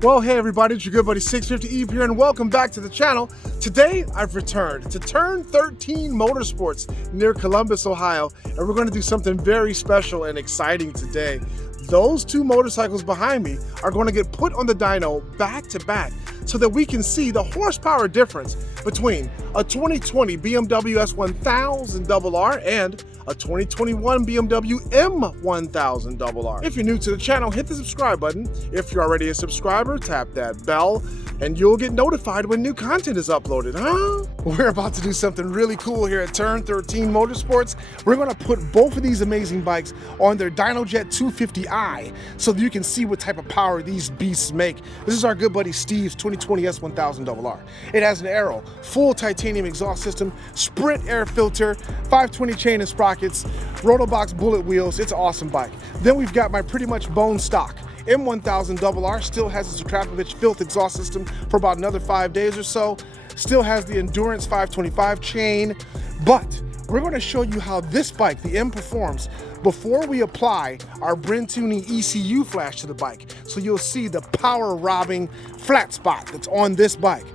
Well, hey everybody, it's your good buddy 650 Eve here, and welcome back to the channel. Today, I've returned to Turn 13 Motorsports near Columbus, Ohio, and we're going to do something very special and exciting today. Those two motorcycles behind me are going to get put on the dyno back to back so that we can see the horsepower difference between a 2020 BMW S 1000 RR and a 2021 BMW M 1000 RR. If you're new to the channel, hit the subscribe button. If you're already a subscriber, tap that bell and you'll get notified when new content is uploaded, huh? We're about to do something really cool here at Turn 13 Motorsports. We're gonna put both of these amazing bikes on their DynoJet 250i so that you can see what type of power these beasts make. This is our good buddy Steve's 2020 S 1000 RR. It has an Aero, full titanium exhaust system, Sprint air filter, 520 chain and sprockets, Rotobox bullet wheels. It's an awesome bike. Then we've got my pretty much bone stock M1000 RR, still has its Akrapovic filth exhaust system for about another 5 days or so, still has the Endurance 525 chain, but we're going to show you how this bike, the M, performs before we apply our Brentuning ECU flash to the bike. So you'll see the power robbing flat spot that's on this bike.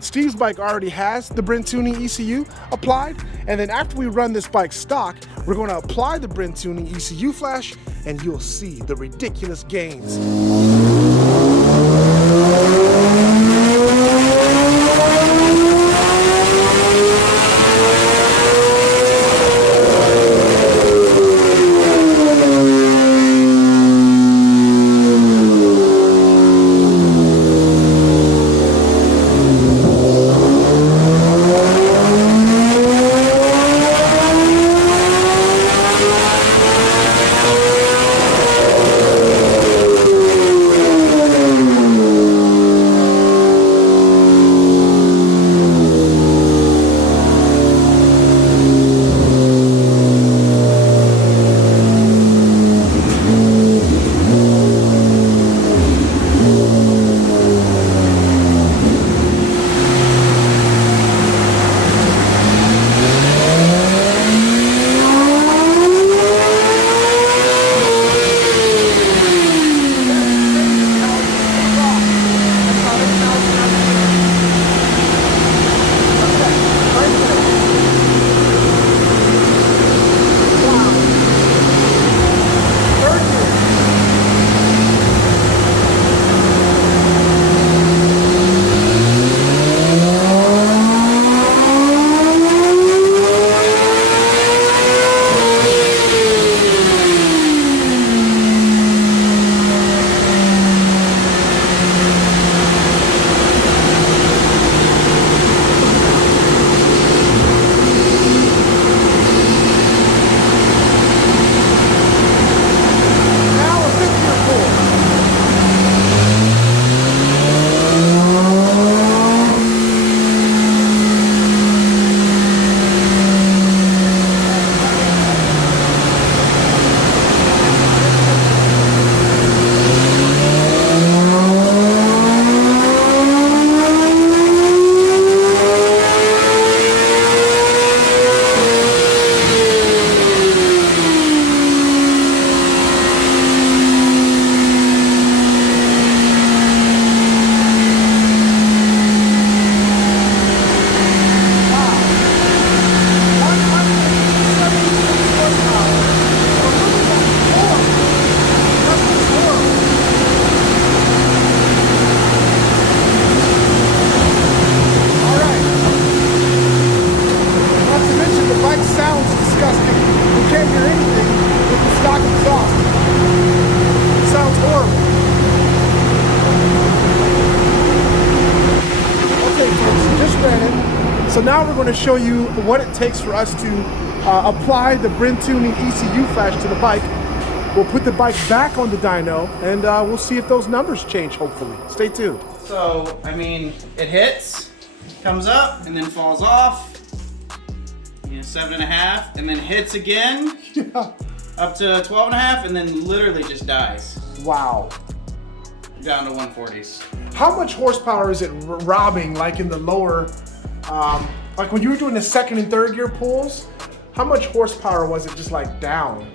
Steve's bike already has the Brentuning ECU applied, and then after we run this bike stock, we're going to apply the Brentuning ECU flash and you'll see the ridiculous gains. So now we're going to show you what it takes for us to apply the Brentuning ECU flash to the bike. We'll put the bike back on the dyno and we'll see if those numbers change, hopefully. Stay tuned. So, I mean, it hits, comes up, and then falls off. 7.5, and then hits again. Yeah. Up to 12.5, and then literally just dies. Wow. Down to 140s. How much horsepower is it robbing, like in the lower, like when you were doing the second and third gear pulls, how much horsepower was it just like down?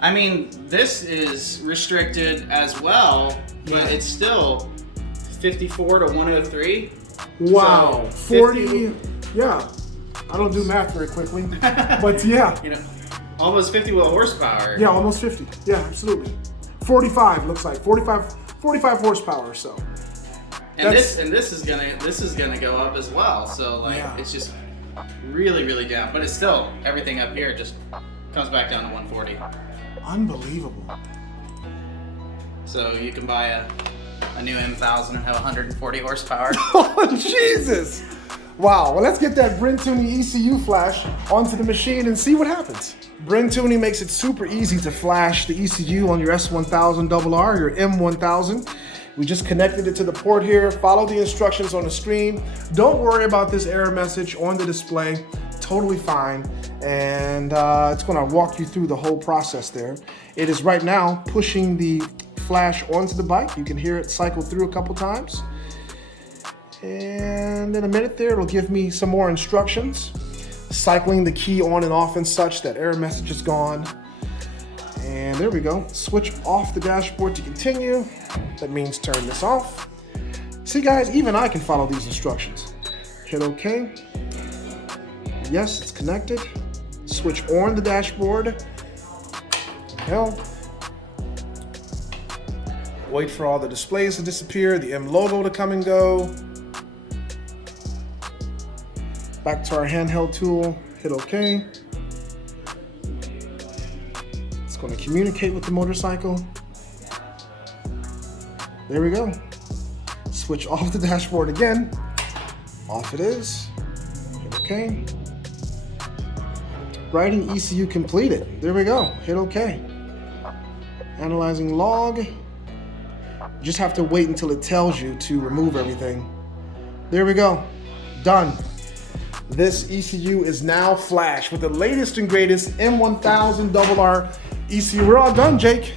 I mean, this is restricted as well, but it's still 54 to 103. Wow, So 40. Yeah, I don't do math very quickly, but yeah. You know, almost 50 wheel horsepower. Yeah, almost 50. Yeah, absolutely. 45 looks like 45 horsepower or so. And this is gonna go up as well. So like it's just really down, but it's still everything up here just comes back down to 140. Unbelievable. So you can buy a new M1000 and have 140 horsepower. Oh, Jesus. Wow, well, let's get that Brentuning ECU flash onto the machine and see what happens. Brentuning makes it super easy to flash the ECU on your S1000RR, your M1000. We just connected it to the port here. Follow the instructions on the screen. Don't worry about this error message on the display. Totally fine. And it's gonna walk you through the whole process there. It is right now pushing the flash onto the bike. You can hear it cycle through a couple times. And in a minute there, it'll give me some more instructions. Cycling the key on and off and such. That error message is gone. And there we go. Switch off the dashboard to continue. That means turn this off. See guys, even I can follow these instructions. Hit OK. Yes, it's connected. Switch on the dashboard. Hell. Wait for all the displays to disappear, the M logo to come and go. Back to our handheld tool, hit OK. It's going to communicate with the motorcycle. There we go. Switch off the dashboard again. Off it is. Hit OK. Writing ECU completed. There we go. Hit OK. Analyzing log. You just have to wait until it tells you to remove everything. There we go. Done. This ECU is now flashed with the latest and greatest M1000RR ECU. We're all done, Jake.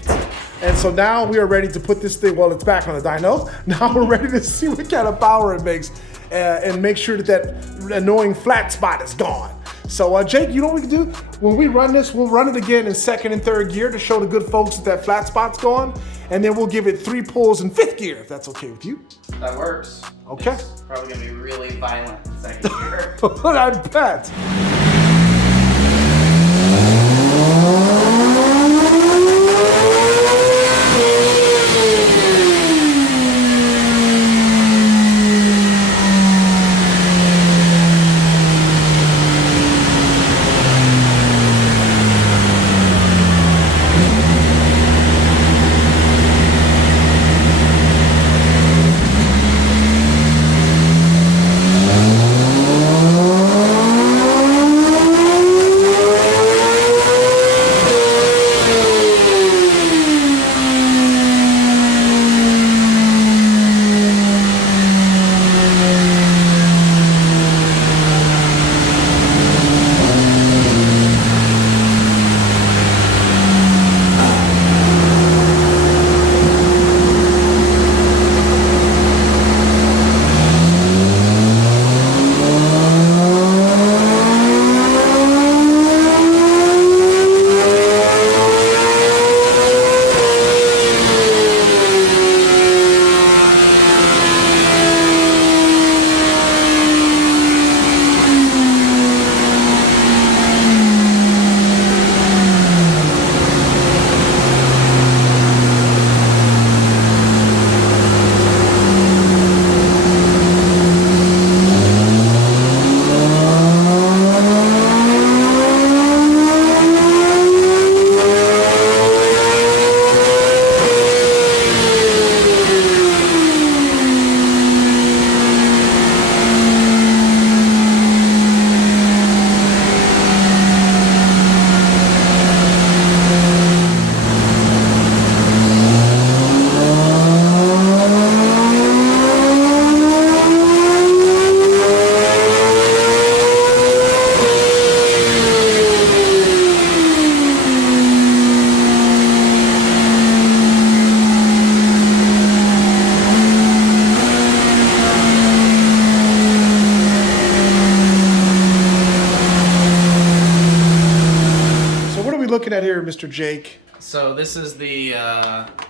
And so now we are ready to put this thing, well, it's back on the dyno. Now we're ready to see what kind of power it makes and make sure that that annoying flat spot is gone. So Jake, you know what we can do? When we run this, we'll run it again in second and third gear to show the good folks that that flat spot's gone. And then we'll give it 3 pulls in 5th gear, if that's okay with you. That works. Okay. It's probably gonna be really violent in second gear. I bet. Looking at here, Mr. Jake, So this is the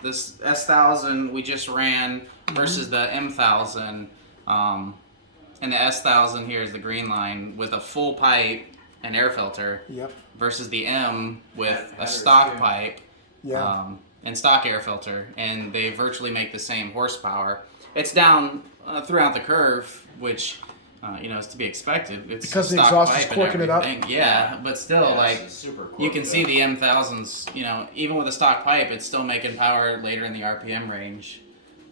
this S1000 we just ran versus the M1000, and the S1000 here is the green line with a full pipe and air filter. Yep. Versus the M with a stock pipe. Yeah. And stock air filter, and they virtually make the same horsepower. It's down throughout the curve, which is to be expected. It's because the stock exhaust is pipe and corking it up. everything. Yeah, but still, you can see the M1000s. Even with a stock pipe, it's still making power later in the RPM range.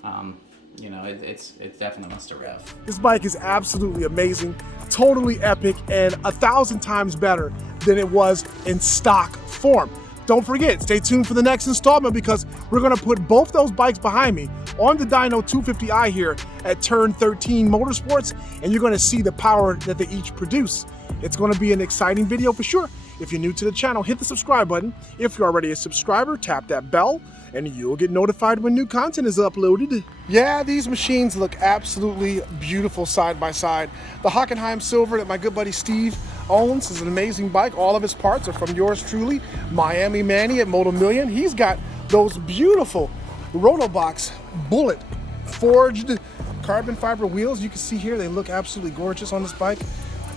It definitely wants to rev. This bike is absolutely amazing, totally epic, and 1,000 times better than it was in stock form. Don't forget, stay tuned for the next installment because we're gonna put both those bikes behind me on the Dyno 250i here at Turn 13 Motorsports, and you're gonna see the power that they each produce. It's gonna be an exciting video for sure. If you're new to the channel, hit the subscribe button. If you're already a subscriber, tap that bell, and you'll get notified when new content is uploaded. Yeah, these machines look absolutely beautiful side by side. The Hockenheim Silver that my good buddy Steve owns is an amazing bike. All of his parts are from yours truly, Miami Manny at Moto Million. He's got those beautiful Rotobox Bullet forged carbon fiber wheels. You can see here, they look absolutely gorgeous on this bike.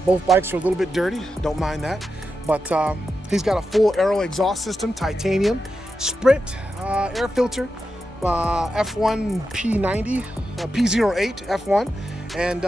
Both bikes are a little bit dirty, don't mind that. But he's got a full aero exhaust system, titanium, Sprint air filter, F1 P90, P08 F1. And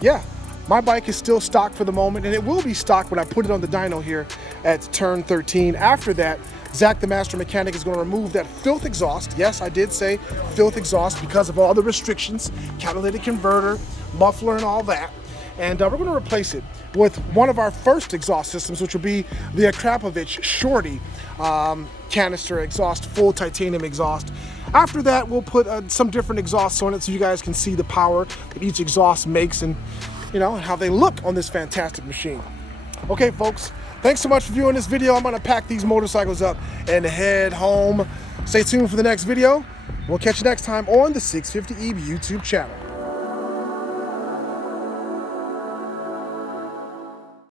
yeah, my bike is still stock for the moment, and it will be stock when I put it on the dyno here at Turn 13. After that, Zach the Master Mechanic is going to remove that filth exhaust. Yes, I did say filth exhaust because of all the restrictions, catalytic converter, muffler, and all that. And we're going to replace it with one of our first exhaust systems, which will be the Akrapovic Shorty canister exhaust, full titanium exhaust. After that, we'll put some different exhausts on it so you guys can see the power that each exhaust makes and how they look on this fantastic machine. Okay, folks, thanks so much for viewing this video. I'm going to pack these motorcycles up and head home. Stay tuned for the next video. We'll catch you next time on the 650E YouTube channel.